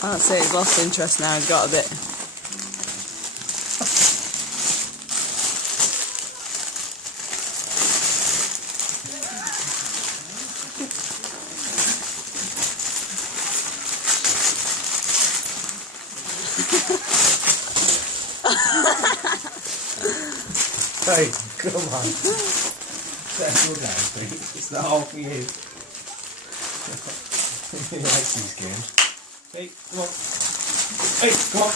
Can't say he's lost interest now, he's got a bit. Hey, come on. Settle down, Pete. It's not all for you. He likes these games. Hey, come on. Hey, come on.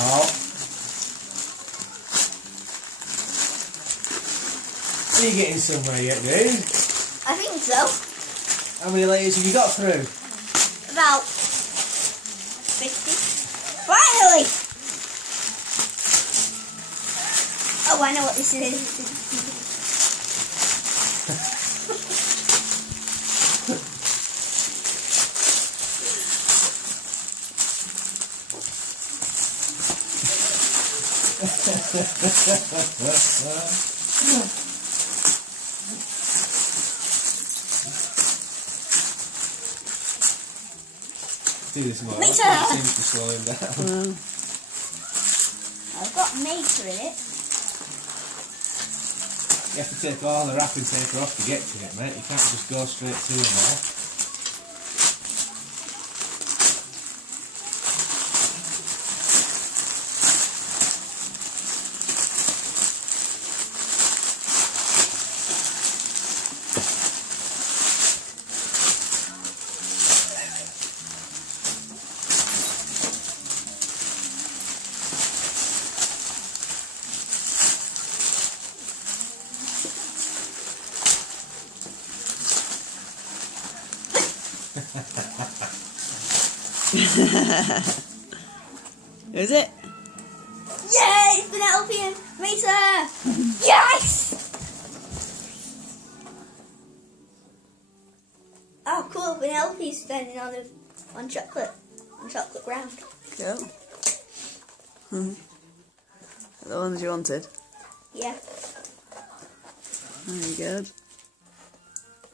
Oh. Are you getting somewhere yet, dude? I think so. How many layers have you got through? About 50. Finally! Oh, I know what this is. Do this more. Meter! It seems to slow him down. I've got meter in it. You have to take all the wrapping paper off to get to it, mate. You can't just go straight to them all. Is it? Yay! Penelope and Meter! Yes! Oh, cool. Penelope's standing on chocolate ground. Cool. The ones you wanted? Yeah. Very good.